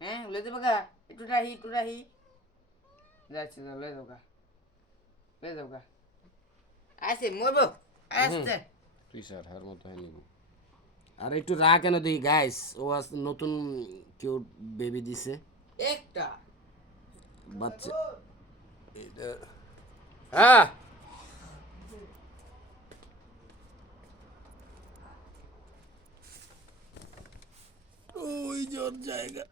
হ্যাঁ লই দেবো গা একটু রাহি যাচ্ছি তো লই দেবো গা আসে মরবো আসছে তুই স্যার হার মতো হয় নিব আর একটু রাগ কেন দিই গাইস ও আজ নতুন কিউট বেবি দিছে একটা বাচ্চা এটা হ্যাঁ ওই জোর জায়গা